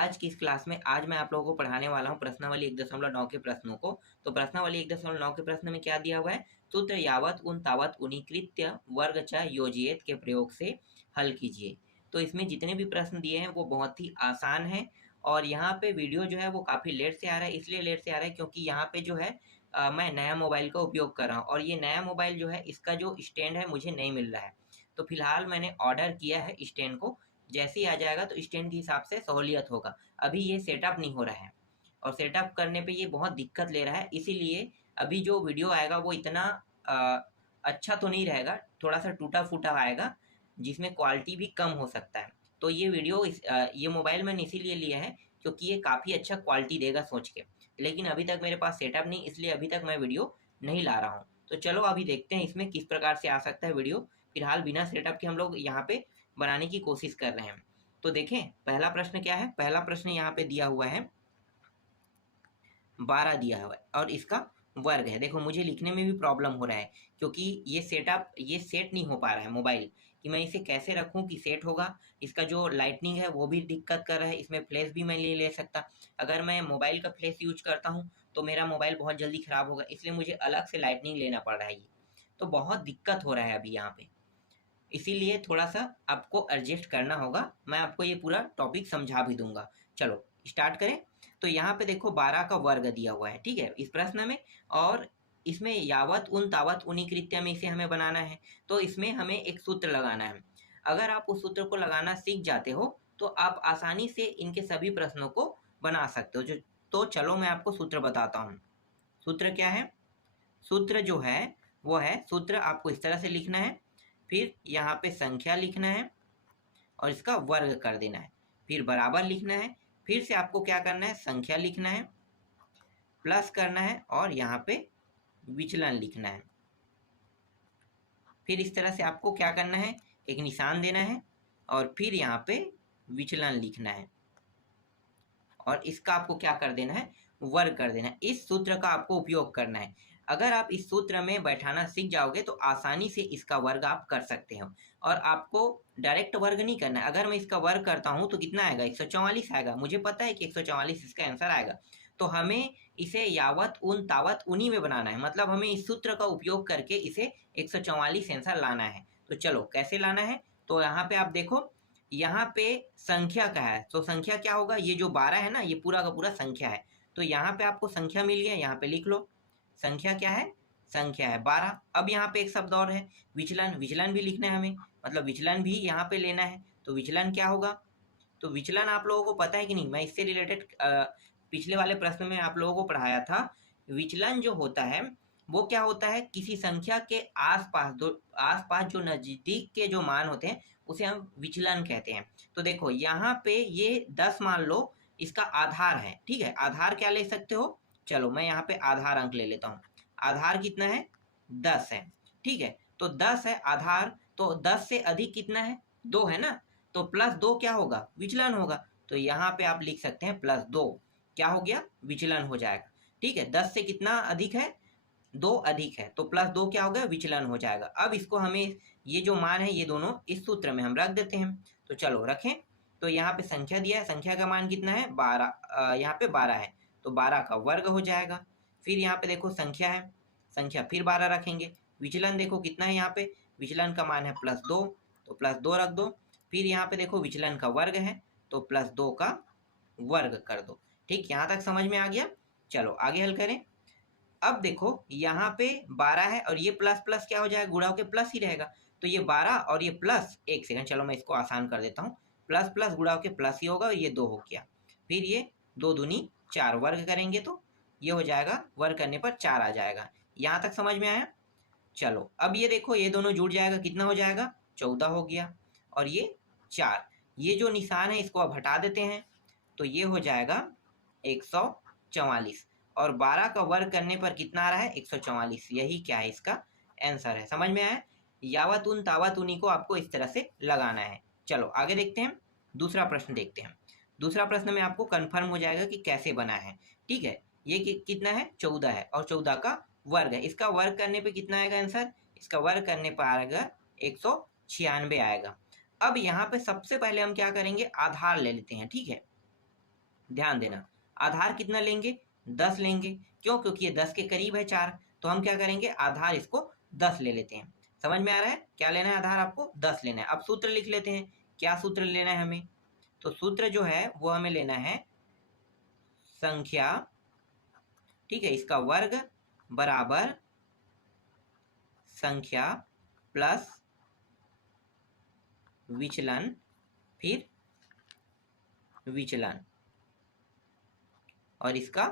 आज की इस क्लास में आज मैं आप लोगों को पढ़ाने वाला हूँ प्रश्नावली 1.9 के प्रश्नों को। तो प्रश्नावली 1.9 के प्रश्न में क्या दिया हुआ है? सूत्र यावत उन तावत उनीकृत्य वर्ग च योजयेत के प्रयोग से हल कीजिए। तो इसमें जितने भी प्रश्न दिए हैं वो बहुत ही आसान है और यहाँ पे वीडियो जो है वो काफ़ी लेट से आ रहा है। इसलिए लेट से आ रहा है क्योंकि यहाँ पे जो है मैं नया मोबाइल का उपयोग कर रहा हूँ और ये नया मोबाइल जो है इसका जो स्टैंड है मुझे नहीं मिल रहा है। तो फिलहाल मैंने ऑर्डर किया है स्टैंड को, जैसे ही आ जाएगा तो स्टैंड के हिसाब से सहूलियत होगा। अभी ये सेटअप नहीं हो रहा है और सेटअप करने पे ये बहुत दिक्कत ले रहा है, इसीलिए अभी जो वीडियो आएगा वो इतना अच्छा तो नहीं रहेगा, थोड़ा-सा टूटा-फूटा आएगा, जिसमें क्वालिटी भी कम हो सकता है। तो ये वीडियो ये मोबाइल मैंने इसीलिए लिया है क्योंकि ये काफ़ी अच्छा क्वालिटी देगा सोच के। लेकिन अभी तक मेरे पास सेटअप नहीं, इसलिए अभी तक मैं वीडियो नहीं ला रहा हूँ। तो चलो अभी देखते हैं इसमें किस प्रकार से आ सकता है वीडियो। फिलहाल बिना सेटअप के हम लोग यहाँ पे बनाने की कोशिश कर रहे हैं। तो देखें पहला प्रश्न क्या है? पहला प्रश्न यहाँ पे दिया हुआ है 12 दिया हुआ है और इसका वर्ग है। देखो मुझे लिखने में भी प्रॉब्लम हो रहा है क्योंकि ये सेट नहीं हो पा रहा है मोबाइल, कि मैं इसे कैसे रखूं कि सेट होगा। इसका जो लाइटनिंग है वो भी दिक्कत कर रहा है, इसमें फ्लैश भी मैं नहीं ले सकता। अगर मैं मोबाइल का फ्लैश यूज करता हूँ तो मेरा मोबाइल बहुत जल्दी खराब होगा, इसलिए मुझे अलग से लाइटनिंग लेना पड़ रहा है। ये तो बहुत दिक्कत हो रहा है अभी यहाँ पे, इसीलिए थोड़ा-सा आपको एडजस्ट करना होगा। मैं आपको ये पूरा टॉपिक समझा भी दूँगा। चलो स्टार्ट करें। तो यहाँ पे देखो 12 का वर्ग दिया हुआ है, ठीक है? इस प्रश्न में और इसमें यावत उन तावत उनी कृत्य में इसे हमें बनाना है। तो इसमें हमें एक सूत्र लगाना है। अगर आप उस सूत्र को लगाना सीख जाते हो तो आप आसानी से इनके सभी प्रश्नों को बना सकते हो। तो चलो मैं आपको सूत्र बताता हूँ। सूत्र क्या है? सूत्र जो है वो है, सूत्र आपको इस तरह से लिखना है, फिर यहाँ पे संख्या लिखना है और इसका वर्ग कर देना है, फिर बराबर लिखना है, फिर से आपको क्या करना है, संख्या लिखना है, प्लस करना है और यहाँ पे विचलन लिखना है। फिर इस तरह से आपको क्या करना है, एक निशान देना है और फिर यहाँ पे विचलन लिखना है और इसका आपको क्या कर देना है, वर्ग कर देना है। इस सूत्र का आपको उपयोग करना है। अगर आप इस सूत्र में बैठाना सीख जाओगे तो आसानी से इसका वर्ग आप कर सकते हो और आपको डायरेक्ट वर्ग नहीं करना है। अगर मैं इसका वर्ग करता हूँ तो कितना आएगा, 144 आएगा। मुझे पता है कि 144 इसका आंसर आएगा। तो हमें इसे यावत उन तावत उन्हीं में बनाना है, मतलब हमें इस सूत्र का उपयोग करके इसे 144 आंसर लाना है। तो चलो कैसे लाना है, तो यहाँ पे आप देखो, यहाँ पे संख्या का है तो संख्या क्या होगा, ये जो 12 है ना, ये पूरा का पूरा संख्या है। तो यहाँ पे आपको संख्या मिल गया, यहाँ पे लिख लो। संख्या क्या है, संख्या है 12। अब यहाँ पे एक शब्द और है, विचलन। विचलन भी लिखना है हमें, मतलब विचलन भी यहाँ पे लेना है। तो विचलन क्या होगा, तो विचलन आप लोगों को पता है कि नहीं, मैं इससे रिलेटेड पिछले वाले प्रश्न में आप लोगों को पढ़ाया था। विचलन जो होता है वो क्या होता है, किसी संख्या के आसपास जो नजदीक के जो मान होते हैं उसे हम विचलन कहते हैं। तो देखो यहाँ पे ये 10 मान लो, इसका आधार है, ठीक है? आधार क्या ले सकते हो, चलो मैं यहाँ पे आधार अंक ले लेता हूँ। आधार कितना है, 10 है, ठीक है? तो 10 है आधार, तो 10 से अधिक कितना है, 2 है ना? तो प्लस 2 क्या होगा, विचलन होगा। तो यहाँ पे आप लिख सकते हैं प्लस 2, क्या हो गया, विचलन हो जाएगा, ठीक है? 10 से कितना अधिक है, 2 अधिक है, तो प्लस 2 क्या हो गया, विचलन हो जाएगा। अब इसको हमें ये जो मान है ये दोनों इस सूत्र में हम रख देते हैं। तो चलो रखें। तो यहाँ पे संख्या दिया है, संख्या का मान कितना है, 12, यहाँ पे 12 है, तो 12 का वर्ग हो जाएगा। फिर यहाँ पे देखो संख्या है, संख्या फिर 12 रखेंगे। विचलन देखो कितना है, यहाँ पे विचलन का मान है प्लस 2, तो प्लस 2 रख दो। फिर यहाँ पे देखो विचलन का वर्ग है, तो प्लस 2 का वर्ग कर दो। ठीक, यहाँ तक समझ में आ गया? चलो आगे हल करें। अब देखो यहाँ पे 12 है और ये प्लस प्लस क्या हो जाएगा, गुणा होके प्लस ही रहेगा। तो ये 12 और ये प्लस, एक सेकंड चलो मैं इसको आसान कर देता हूँ। प्लस प्लस गुणा होके प्लस ही होगा और ये 2 हो गया। फिर ये 2 दूनी 4, वर्ग करेंगे तो ये हो जाएगा, वर्ग करने पर 4 आ जाएगा। यहाँ तक समझ में आया? चलो अब ये देखो, ये दोनों जुड़ जाएगा, कितना हो जाएगा, 14 हो गया और ये 4। ये जो निशान है इसको अब हटा देते हैं, तो ये हो जाएगा 144 और 12 का वर्ग करने पर कितना आ रहा है, 144। यही क्या है, इसका आंसर है। समझ में आया? यावत उन तावत उन्हीं को आपको इस तरह से लगाना है। चलो आगे देखते हैं, दूसरा प्रश्न देखते हैं। दूसरा प्रश्न में आपको कंफर्म हो जाएगा कि कैसे बना है, ठीक है? ये कितना है, 14 है और 14 का वर्ग है। इसका वर्ग करने पे कितना आएगा आंसर, इसका वर्ग करने पर आएगा 196 आएगा। अब यहाँ पे सबसे पहले हम क्या करेंगे, आधार ले लेते हैं, ठीक है? ध्यान देना, आधार कितना लेंगे, 10 लेंगे। क्यों? क्योंकि ये 10 के करीब है 4, तो हम क्या करेंगे, आधार इसको 10 ले लेते हैं। समझ में आ रहा है? क्या लेना है आधार आपको? 10 लेना है। अब सूत्र लिख लेते हैं, क्या सूत्र लेना है हमें? तो सूत्र जो है वो हमें लेना है संख्या, ठीक है, इसका वर्ग बराबर संख्या प्लस विचलन, फिर विचलन, और इसका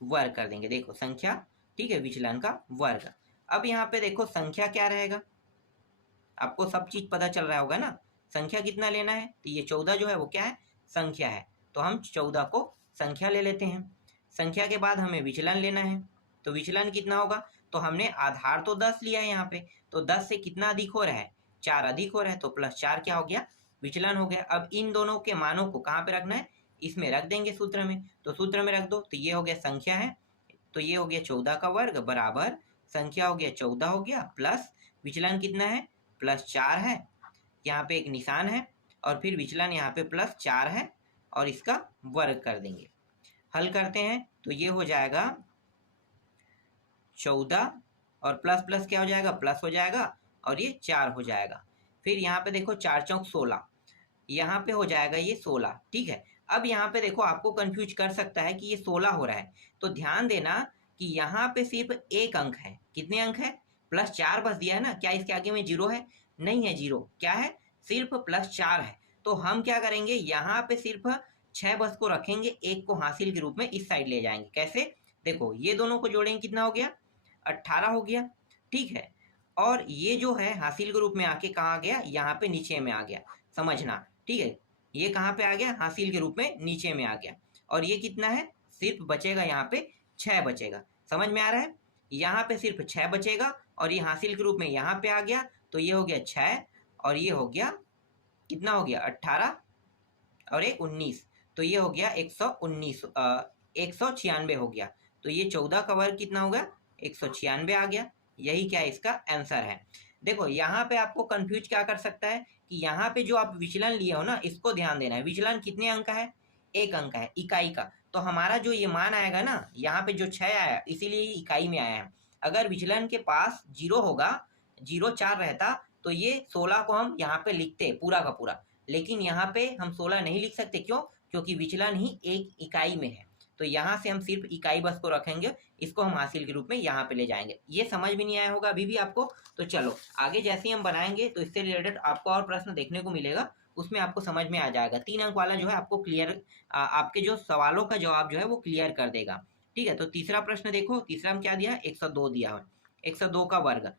वर्ग कर देंगे। देखो संख्या, ठीक है, विचलन का वर्ग। अब यहाँ पे देखो संख्या क्या रहेगा, आपको सब चीज पता चल रहा होगा ना। संख्या कितना लेना है, तो ये 14 जो है वो क्या है, संख्या है, तो हम 14 को संख्या ले लेते हैं। संख्या के बाद हमें विचलन लेना है, तो विचलन कितना होगा, तो हमने आधार तो 10 लिया है यहाँ पे, तो 10 से कितना अधिक हो रहा है, 4 अधिक हो रहा है, तो +4 क्या हो गया, विचलन हो गया। अब इन दोनों के मानों को कहाँ पे रखना है, इसमें रख देंगे सूत्र में, तो सूत्र में रख दो, तो ये हो गया संख्या है, तो ये हो गया 14 का वर्ग बराबर संख्या हो गया 14 हो गया, प्लस विचलन कितना है, +4 है, यहाँ पे एक निशान है, और फिर विचलन यहाँ पे +4 है, और इसका वर्ग कर देंगे। हल करते हैं तो ये हो जाएगा 14 और प्लस प्लस क्या हो जाएगा, प्लस हो जाएगा, और ये 4 हो जाएगा। फिर यहाँ पे देखो 4 चौक 16, यहाँ पे हो जाएगा ये 16, ठीक है। अब यहाँ पे देखो आपको कंफ्यूज कर सकता है कि ये 16 हो रहा है, तो ध्यान देना कि यहाँ पे सिर्फ एक अंक है। कितने अंक है, +4 बस दिया है ना, क्या इसके आगे में 0 है, नहीं है 0, क्या है, सिर्फ +4 है। तो हम क्या करेंगे, यहाँ पे सिर्फ 6 बस को रखेंगे, एक को हासिल के रूप में इस साइड ले जाएंगे। कैसे, देखो ये दोनों को जोड़ेंगे, कितना हो गया, 18 हो गया, ठीक है। और ये जो है हासिल के रूप में आके कहाँ आ गया, यहाँ पे नीचे में आ गया, समझना, ठीक है। ये कहाँ पे आ गया, हासिल के रूप में नीचे में आ गया, और ये कितना है, सिर्फ बचेगा यहाँ पे 6 बचेगा। समझ में आ रहा है, यहाँ पे सिर्फ 6 बचेगा, और ये हासिल के रूप में यहाँ पे आ गया, तो ये हो गया 6, और ये हो गया कितना हो गया, 18 और 19, तो ये हो गया 119, 196 हो गया। तो ये 14 का वर्ग कितना होगा, 196 आ गया। यही क्या इसका आंसर है। देखो यहाँ पे आपको कंफ्यूज क्या कर सकता है कि यहाँ पे जो आप विचलन लिए हो ना, इसको ध्यान देना है। विचलन कितने अंक का है, एक अंक का है, इकाई का। तो हमारा जो ये मान आएगा ना, यहाँ पे जो 6 आया, इसीलिए इकाई में आया है। अगर विचलन के पास 0 होगा, 0 4 रहता, तो ये 16 को हम यहाँ पे लिखते पूरा का पूरा, लेकिन यहाँ पे हम 16 नहीं लिख सकते। क्यों? क्योंकि विचलन ही एक इकाई में है, तो यहाँ से हम सिर्फ इकाई बस को रखेंगे, इसको हम हासिल के रूप में यहाँ पे ले जाएंगे। ये समझ में नहीं आया होगा अभी भी आपको, तो चलो आगे जैसे ही हम बनाएंगे तो इससे रिलेटेड आपको और प्रश्न देखने को मिलेगा, उसमें आपको समझ में आ जाएगा। 3 अंक वाला जो है आपको क्लियर, आपके जो सवालों का जवाब जो है वो क्लियर कर देगा, ठीक है। तो तीसरा प्रश्न देखो, तीसरा में क्या दिया, 102 दिया है। 102 का वर्ग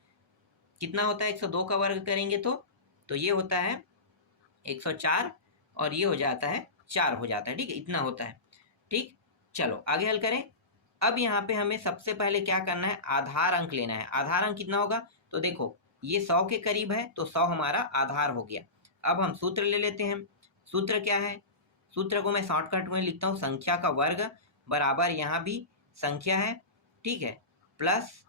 कितना होता है, 102 का वर्ग करेंगे तो ये होता है 104, और ये हो जाता है 4 हो जाता है, ठीक है, इतना होता है, ठीक। चलो आगे हल करें। अब यहाँ पे हमें सबसे पहले क्या करना है, आधार अंक लेना है। आधार अंक कितना होगा, तो देखो ये 100 के करीब है, तो 100 हमारा आधार हो गया। अब हम सूत्र ले लेते हैं। सूत्र क्या है, सूत्र को मैं शॉर्टकट में लिखता हूँ, संख्या का वर्ग बराबर, यहाँ भी संख्या है, ठीक है, प्लस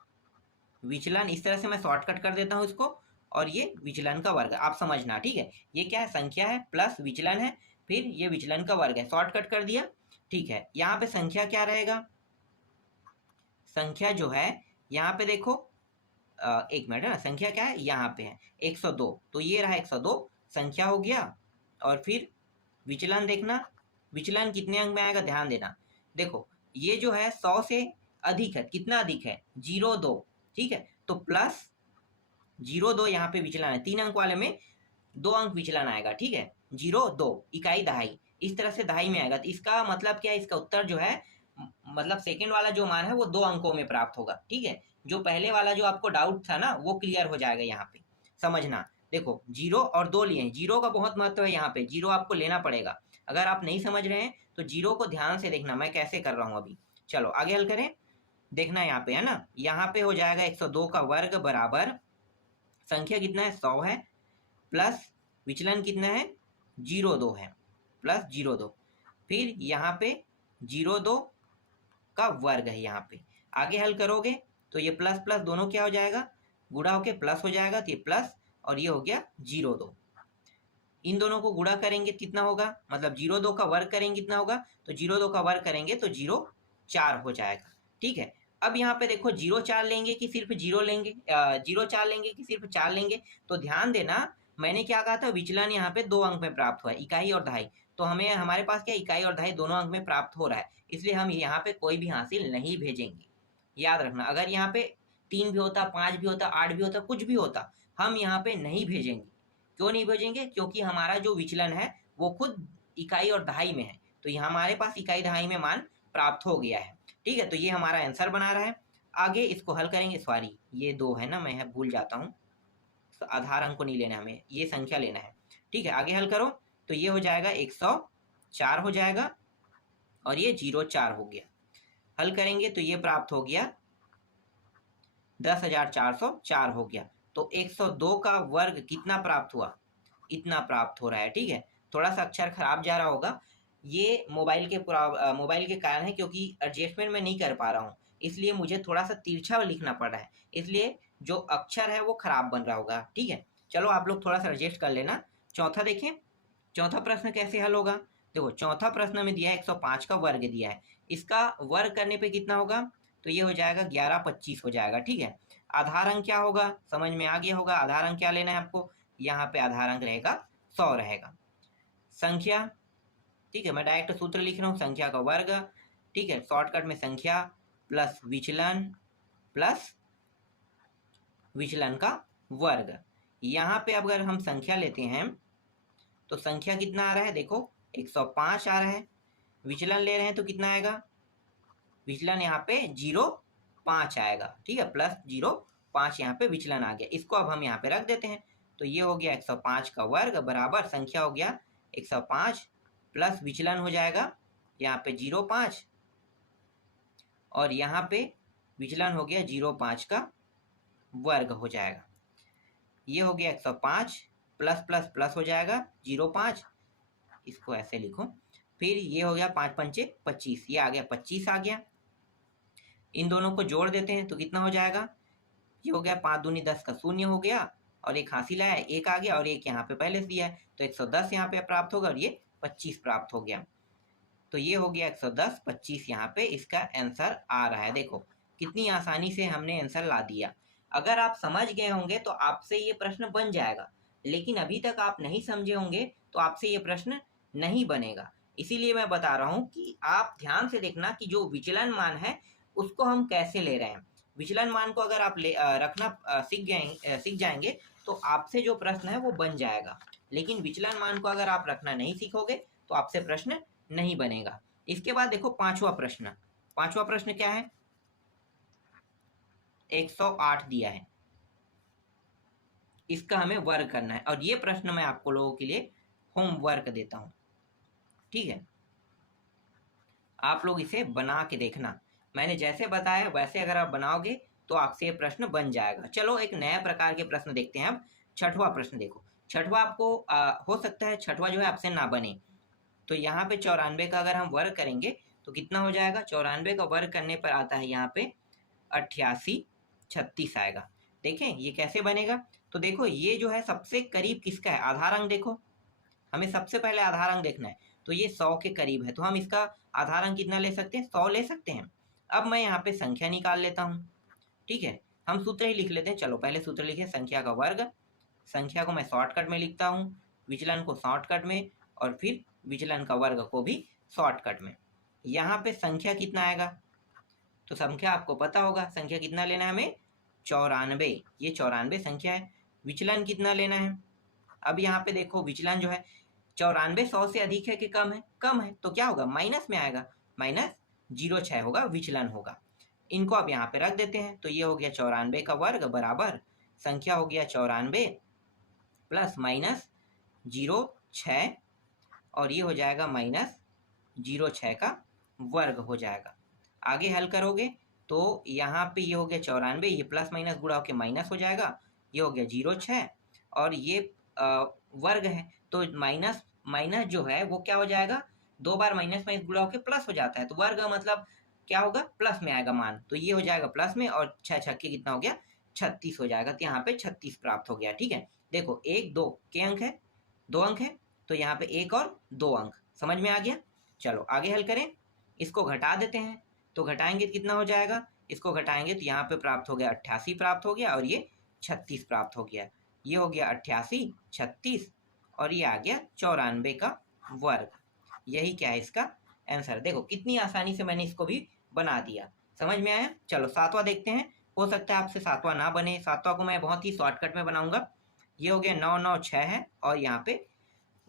विचलन। इस तरह से मैं शॉर्टकट कर देता हूँ इसको, और ये विचलन का वर्ग, आप समझना, ठीक है। ये क्या है, संख्या है प्लस विचलन है, फिर ये विचलन का वर्ग है, शॉर्टकट कर दिया, ठीक है। यहाँ पे संख्या क्या रहेगा, संख्या जो है यहाँ पे देखो, एक मिनट है ना, संख्या क्या है, यहाँ पे है 102, तो ये रहा 102 संख्या हो गया। और फिर विचलन देखना, विचलन कितने अंक में आएगा, ध्यान देना। देखो ये जो है 100 से अधिक है, कितना अधिक है, 0.2, ठीक है, तो प्लस 0.2 यहाँ पे विचलन है। 3 अंक वाले में 2 अंक विचलन आएगा, ठीक है, 0.2 इकाई दहाई, इस तरह से दहाई में आएगा। तो इसका मतलब क्या है, इसका उत्तर जो है, मतलब सेकंड वाला जो मान है वो 2 अंकों में प्राप्त होगा, ठीक है। जो पहले वाला जो आपको डाउट था ना, वो क्लियर हो जाएगा यहाँ पे, समझना। देखो 0 और 2 लिए हैं, 0 का बहुत महत्व है, यहाँ पे 0 आपको लेना पड़ेगा। अगर आप नहीं समझ रहे हैं तो 0 को ध्यान से देखना, मैं कैसे कर रहा हूँ अभी। चलो आगे हल करें, देखना यहाँ पे है ना, यहाँ पे हो जाएगा 102 का वर्ग बराबर संख्या कितना है, 100 है, प्लस विचलन कितना है, 0.2 है, प्लस 0.2, फिर यहाँ पे 0.2 का वर्ग है यहाँ पे। आगे हल करोगे तो ये प्लस प्लस दोनों क्या हो जाएगा, गुणा होके प्लस हो जाएगा, तो ये प्लस, और ये हो गया 0.2। इन दोनों को गुणा करेंगे कितना होगा, मतलब 0 2 का वर्ग करेंगे कितना होगा, तो 0 2 का वर्ग करेंगे तो 0 4 हो जाएगा। ठीक है, अब यहाँ पे देखो 0 4 लेंगे कि सिर्फ 0 लेंगे, 0 4 लेंगे कि सिर्फ 4 लेंगे। तो ध्यान देना मैंने क्या कहा था, विचलन यहाँ पे 2 अंक में प्राप्त हुआ है, इकाई और दहाई। तो हमें हमारे पास क्या इकाई और दहाई दोनों अंक में प्राप्त हो रहा है, इसलिए हम यहाँ पे कोई भी हासिल नहीं भेजेंगे। याद रखना, अगर यहाँ पे 3 भी होता, 5 भी होता, 8 भी होता, कुछ भी होता, हम यहाँ पे नहीं भेजेंगे। क्यों नहीं भेजेंगे, क्योंकि हमारा जो विचलन है वो खुद इकाई और दहाई में है, तो यहाँ हमारे पास इकाई दहाई में मान प्राप्त हो गया है। ठीक है, तो ये हमारा आंसर बना रहा है। आगे इसको हल करेंगे, सॉरी ये 2 है ना, मैं भूल जाता हूँ, तो आधार अंक को नहीं लेना, हमें ये संख्या लेना है। ठीक है, आगे हल करो तो ये हो जाएगा 104 हो जाएगा और ये 0 4 हो गया। हल करेंगे तो ये प्राप्त हो गया 10,404 हो गया। तो 102 का वर्ग कितना प्राप्त हुआ, इतना प्राप्त हो रहा है। ठीक है, थोड़ा सा अक्षर खराब जा रहा होगा, ये मोबाइल के कारण है, क्योंकि एडजस्टमेंट मैं नहीं कर पा रहा हूँ, इसलिए मुझे थोड़ा सा तिरछा लिखना पड़ रहा है, इसलिए जो अक्षर है वो खराब बन रहा होगा। ठीक है, चलो आप लोग थोड़ा सा एडजस्ट कर लेना। चौथा देखें, चौथा प्रश्न कैसे हल होगा। देखो चौथा प्रश्न में दिया है 105 का वर्ग दिया है, इसका वर्ग करने पे कितना होगा, तो ये हो जाएगा 1125 हो जाएगा। ठीक है, आधार अंक क्या होगा, समझ में आ गया होगा, आधार अंक क्या लेना है आपको, यहाँ पे आधार अंक रहेगा 100 रहेगा। संख्या, ठीक है, मैं डायरेक्ट सूत्र लिख रहा हूँ, संख्या का वर्ग। ठीक है, शॉर्टकट में संख्या प्लस विचलन का वर्ग। यहाँ पे अगर हम संख्या लेते हैं तो संख्या कितना आ रहा है, देखो 105 आ रहा है, विचलन ले रहे हैं तो कितना आएगा, विचलन यहाँ पे 0 5 आएगा। ठीक है, प्लस 0 5 यहाँ पे विचलन आ गया, इसको अब हम यहाँ पे रख देते हैं। तो ये हो गया 105 का वर्ग बराबर संख्या हो गया 105 प्लस विचलन हो जाएगा यहाँ पे 0 5 और यहाँ पे विचलन हो गया 0 5 का वर्ग हो जाएगा। ये हो गया 105 प्लस प्लस प्लस हो जाएगा 0 5, इसको ऐसे लिखो। फिर ये हो गया 5 पंचे 25, ये आ गया 25 आ गया। इन दोनों को जोड़ देते हैं तो कितना हो जाएगा, ये हो गया 5 दूनी 10 का 0 हो गया और एक हासिल आया, एक आ गया और एक यहाँ पे पहले से दिया है, तो 110 यहाँ पे प्राप्त होगा और ये 25 प्राप्त हो गया। तो ये हो गया 110 25 यहाँ पे इसका आंसर आ रहा है। देखो कितनी आसानी से हमने आंसर ला दिया। अगर आप समझ गए होंगे तो आपसे ये प्रश्न बन जाएगा, लेकिन अभी तक आप नहीं समझे होंगे तो आपसे ये प्रश्न नहीं बनेगा। इसीलिए मैं बता रहा हूँ कि आप ध्यान से देखना कि जो विचलन मान है उसको हम कैसे ले रहे हैं। विचलन मान को अगर आप रखना सीख जाएंगे तो आपसे जो प्रश्न है वो बन जाएगा, लेकिन विचलन मान को अगर आप रखना नहीं सीखोगे तो आपसे प्रश्न नहीं बनेगा। इसके बाद देखो पांचवा प्रश्न क्या है, 108 दिया है, इसका हमें वर्ग करना है और ये प्रश्न मैं आपको लोगों के लिए होमवर्क देता हूं। ठीक है, आप लोग इसे बना के देखना, मैंने जैसे बताया वैसे अगर आप बनाओगे तो आपसे ये प्रश्न बन जाएगा। चलो एक नया प्रकार के प्रश्न देखते हैं। अब छठवां प्रश्न देखो, छठवां आपको हो सकता है छठवां जो है आपसे ना बने, तो यहाँ पे 94 का अगर हम वर्ग करेंगे तो कितना हो जाएगा, 94 का वर्ग करने पर आता है यहाँ पे 88 36 आएगा। देखें ये कैसे बनेगा, तो देखो ये जो है सबसे करीब किसका है, आधार अंक देखो, हमें सबसे पहले आधार अंक देखना है, तो ये 100 के करीब है, तो हम इसका आधार अंक कितना ले सकते हैं, 100 ले सकते हैं। अब मैं यहाँ पे संख्या निकाल लेता हूँ। ठीक है, हम सूत्र ही लिख लेते हैं, चलो पहले सूत्र लिखे, संख्या का वर्ग, संख्या को मैं शॉर्टकट में लिखता हूँ, विचलन को शॉर्टकट में और फिर विचलन का वर्ग को भी शॉर्टकट में। यहाँ पे संख्या कितना आएगा, तो संख्या आपको पता होगा, संख्या कितना लेना है हमें 94, ये 94 संख्या है। विचलन कितना लेना है, अब यहाँ पे देखो विचलन जो है 94 100 से अधिक है कि कम है, कम है, तो क्या होगा माइनस में आएगा, -06 होगा विचलन होगा। इनको अब यहाँ पे रख देते हैं, तो ये हो गया 94 का वर्ग बराबर संख्या हो गया 94 प्लस -06 और ये हो जाएगा -06 का वर्ग हो जाएगा। आगे हल करोगे तो यहाँ पे ये हो गया 94, ये प्लस माइनस गुणा होकर माइनस हो जाएगा, ये हो गया 06 और ये वर्ग है, तो माइनस माइनस जो है वो क्या हो जाएगा, 2 बार माइनस माइनस गुणा होकर प्लस हो जाता है, तो वर्ग मतलब क्या होगा, प्लस में आएगा मान, तो ये हो जाएगा प्लस में और 6 छक्के कितना हो गया 36 हो जाएगा, तो यहाँ पे 36 प्राप्त हो गया। ठीक है, देखो 1 2 के अंक है, 2 अंक है, तो यहाँ पे 1 और 2 अंक। समझ में आ गया? चलो आगे हल करें। इसको घटा देते हैं, तो घटाएंगे तो कितना हो जाएगा? इसको घटाएंगे तो यहाँ पे प्राप्त हो गया 88 प्राप्त हो गया, और ये 36 प्राप्त हो गया। ये हो गया 88, 36, और ये आ गया 94 का वर्ग। यही क्या है इसका आंसर। देखो कितनी आसानी से मैंने इसको भी बना दिया। समझ में आया? चलो 7वां देखते हैं। हो सकता है आपसे 7वां ना बने, 7वां को मैं बहुत ही शॉर्टकट में बनाऊंगा। ये हो गया 996 है, और यहाँ पे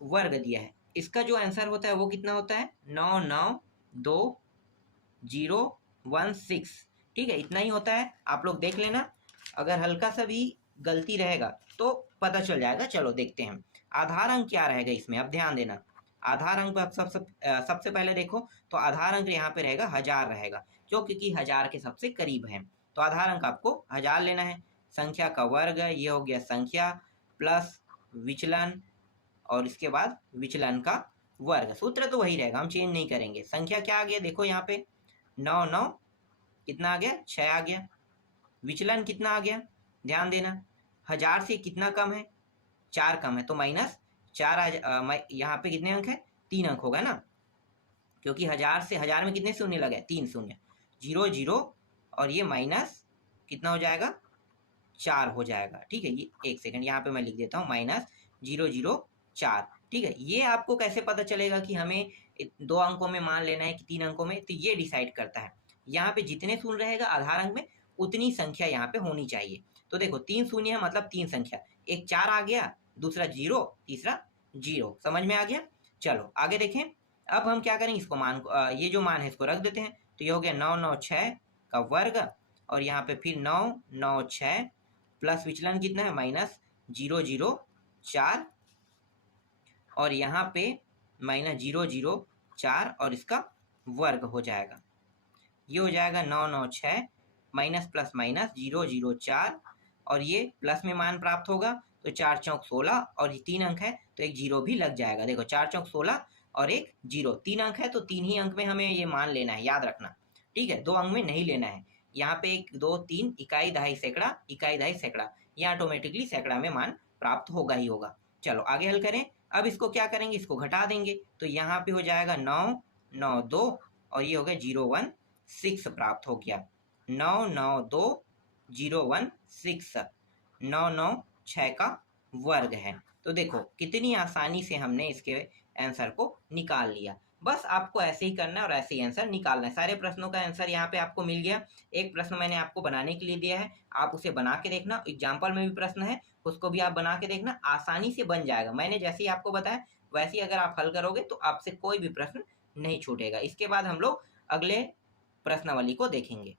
वर्ग दिया है। इसका जो आंसर होता है वो कितना होता है? 992,016। ठीक है, इतना ही होता है। आप लोग देख लेना, अगर हल्का सा भी गलती रहेगा तो पता चल जाएगा। चलो देखते हैं आधार अंक क्या रहेगा इसमें। अब ध्यान देना, आधार अंक पर सबसे पहले देखो तो आधार अंक यहाँ पे रहेगा 1000 रहेगा, क्योंकि 1000 के सबसे करीब है, तो आधार अंक आपको 1000 लेना है। संख्या का वर्ग, ये हो गया संख्या प्लस विचलन, और इसके बाद विचलन का वर्ग। सूत्र तो वही रहेगा, हम चेंज नहीं करेंगे। संख्या क्या आ गया देखो यहाँ पे 9 कितना आ गया? 6 आ गया। विचलन कितना आ गया? ध्यान देना, 1000 से कितना कम है? 4 कम है, तो -4 यहाँ पे कितने अंक है? 3 अंक होगा ना, क्योंकि 1000 से 1000 में कितने शून्य लगे? 3 शून्य। 0 0, और ये माइनस कितना हो जाएगा? 4 हो जाएगा। ठीक है, ये 1 सेकंड यहाँ पे मैं लिख देता हूँ, -004। ठीक है, ये आपको कैसे पता चलेगा कि हमें 2 अंकों में मान लेना है कि 3 अंकों में? तो ये डिसाइड करता है, यहाँ पे जितने शून्य रहेगा आधार अंक में उतनी संख्या यहाँ पे होनी चाहिए। तो देखो 3 शून्य है मतलब 3 संख्या, एक 4 आ गया, दूसरा 0, तीसरा 0। समझ में आ गया? चलो आगे देखें। अब हम क्या करेंगे, इसको मान ये जो मान है इसको रख देते हैं। तो ये हो गया 996 का वर्ग, और यहाँ पे फिर 996 प्लस विचलन कितना है? -004, और यहाँ पे -004 और इसका वर्ग हो जाएगा। ये हो जाएगा 996 माइनस प्लस माइनस 004, और ये प्लस में मान प्राप्त होगा, तो 4 चौक 16, और ये 3 अंक है तो एक 0 भी लग जाएगा। देखो 4 चौक 16 और एक 0, 3 अंक है तो 3 ही अंक में हमें ये मान लेना है, याद रखना। ठीक है, 2 अंक में नहीं लेना है। यहाँ पे 1 2 3 इकाई दहाई सैकड़ा, इकाई दहाई सैकड़ा, ये ऑटोमेटिकली सैकड़ा में मान प्राप्त होगा ही होगा। चलो आगे हल करें। अब इसको क्या करेंगे, इसको घटा देंगे, तो यहाँ पे हो जाएगा 992, और ये हो गया 016 प्राप्त हो गया। 992,016 996 का वर्ग है। तो देखो कितनी आसानी से हमने इसके आंसर को निकाल लिया। बस आपको ऐसे ही करना है और ऐसे ही आंसर निकालना है। सारे प्रश्नों का आंसर यहाँ पे आपको मिल गया। एक प्रश्न मैंने आपको बनाने के लिए दिया है, आप उसे बना के देखना। एग्जाम्पल में भी प्रश्न है, उसको भी आप बना के देखना, आसानी से बन जाएगा। मैंने जैसे ही आपको बताया वैसे ही अगर आप हल करोगे तो आपसे कोई भी प्रश्न नहीं छूटेगा। इसके बाद हम लोग अगले प्रश्नावली को देखेंगे।